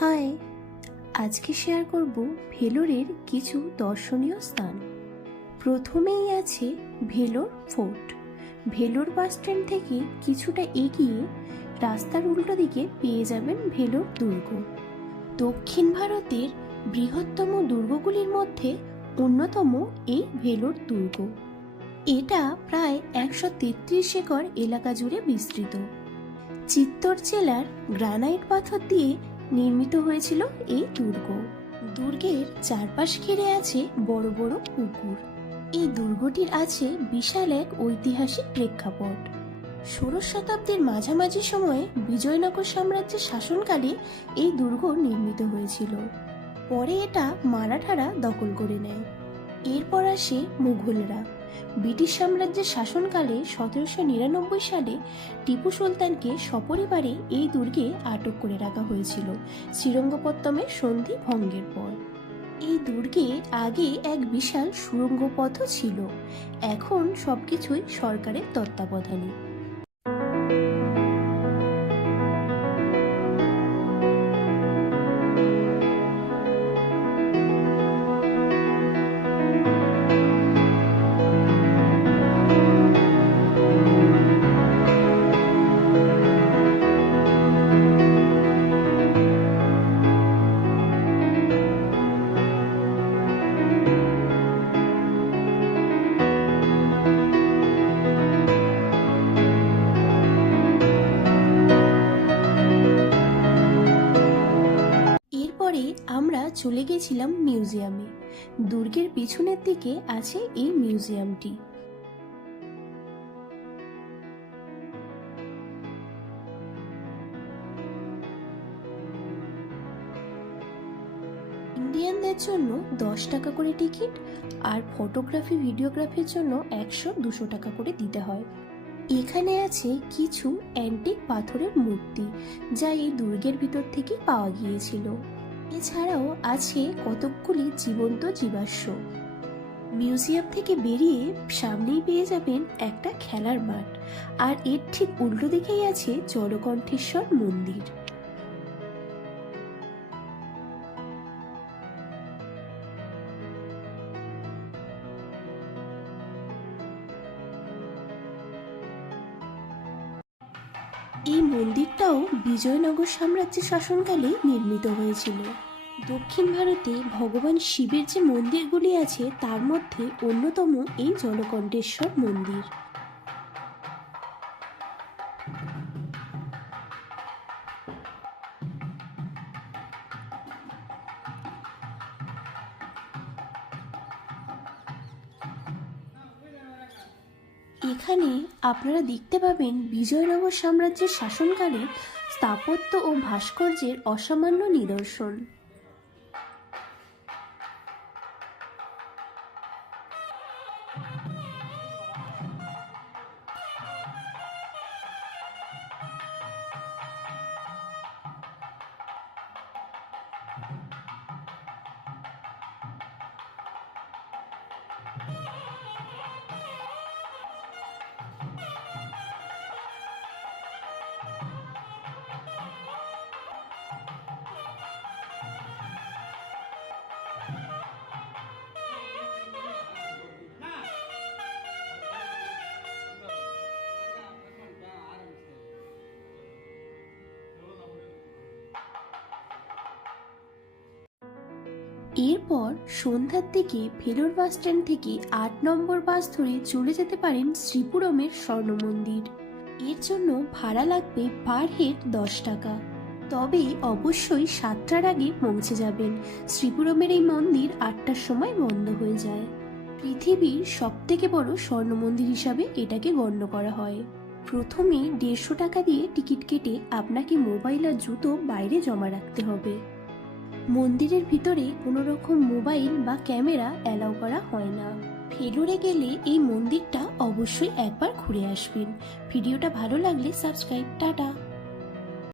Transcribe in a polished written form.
High, আজকে share করব ভেলোরের কিছু দর্শনীয় স্থান। প্রথমেই আছে Vellore fort. Vellore bus stand থেকে কিছুটা এগিয়ে রাস্তার উল্টো দিকে পেয়ে যাবেন ভেলোর দুর্গ। দক্ষিণ ভারতের বৃহত্তম দুর্গগুলির মধ্যে অন্যতম এই ভেলোর দুর্গ। এটা প্রায় 133 একর এলাকা জুড়ে বিস্তৃত। চিত্তর জেলার গ্রানাইট পাথর দিয়ে নির্মিত হয়েছিল এই দুর্গ। দুর্গের চারপাশ ঘিরে আছে বড় বড় পুকুর। এই দুর্গটির আছে বিশাল এক ঐতিহাসিক প্রেক্ষাপট। 16 শতাব্দীর মাঝামাঝি সময়ে বিজয়নগর সাম্রাজ্যের শাসনকালে এই দুর্গ নির্মিত হয়েছিল। পরে এটা মারাঠারা দখল করে নেয়। এরপর আসে মুঘলরা। ব্রিটিশ সাম্রাজ্যের শাসনকালে 1799 সালে টিপু সুলতানকে সপরিবারে এই দুর্গে আটক করে রাখা হয়েছিল শ্রীরঙ্গপত্তমের সন্ধি ভঙ্গের পর। এই দুর্গে আগে এক বিশাল সুড়ঙ্গ পথও ছিল। এখন সবকিছুই সরকারের তত্ত্বাবধানে। এরপরে আমরা চলে গেছিলাম মিউজিয়ামে। দুর্গের পিছনের দিকে আছে এই মিউজিয়ামটি। ইন্ডিয়ানদের জন্য 10 টাকা করে টিকিট, আর ফটোগ্রাফি ভিডিওগ্রাফির জন্য 100-200 টাকা করে দিতে হয়। এখানে আছে কিছু অ্যান্টিক পাথরের মূর্তি, যা এই দুর্গের ভিতর থেকে পাওয়া গিয়েছিল। এছাড়াও আছে কতকগুলি জীবন্ত জীবাশ্ম। মিউজিয়াম থেকে বেরিয়ে সামনেই পেয়ে যাবেন একটা খেলার মাঠ, আর এর ঠিক উল্টো দিকেই আছে জলকণ্ঠেশ্বর মন্দির। এই মন্দিরটাও বিজয়নগর সাম্রাজ্যের শাসনকালে নির্মিত হয়েছিল। দক্ষিণ ভারতে ভগবান শিবের যে মন্দিরগুলি আছে তার মধ্যে অন্যতম এই জলকণ্ঠেশ্বর মন্দির। এখানে আপনারা দেখতে পাবেন বিজয়নগর সাম্রাজ্যের শাসনকালে স্থাপত্য ও ভাস্কর্যের অসামান্য নিদর্শন। এরপর সন্ধ্যার দিকে ভেলোর বাস স্ট্যান্ড থেকে 8 নম্বর বাস ধরে চলে যেতে পারেন শ্রীপুরমের স্বর্ণ মন্দির। এর জন্য ভাড়া লাগবে পার হেড 10 টাকা। তবে অবশ্যই 7টার আগে পৌঁছে যাবেন। শ্রীপুরমের এই মন্দির 8টার সময় বন্ধ হয়ে যায়। পৃথিবীর সবথেকে বড় স্বর্ণ মন্দির হিসাবে এটাকে গণ্য করা হয়। প্রথমে 150 টাকা দিয়ে টিকিট কেটে আপনাকে মোবাইল আর জুতো বাইরে জমা রাখতে হবে। মন্দিরের ভিতরে কোনো রকম মোবাইল বা ক্যামেরা অ্যালাউ করা হয় না। ভেলোরে গেলে এই মন্দিরটা অবশ্যই একবার ঘুরে আসবেন। ভিডিওটা ভালো লাগলে সাবস্ক্রাইব। টাটা।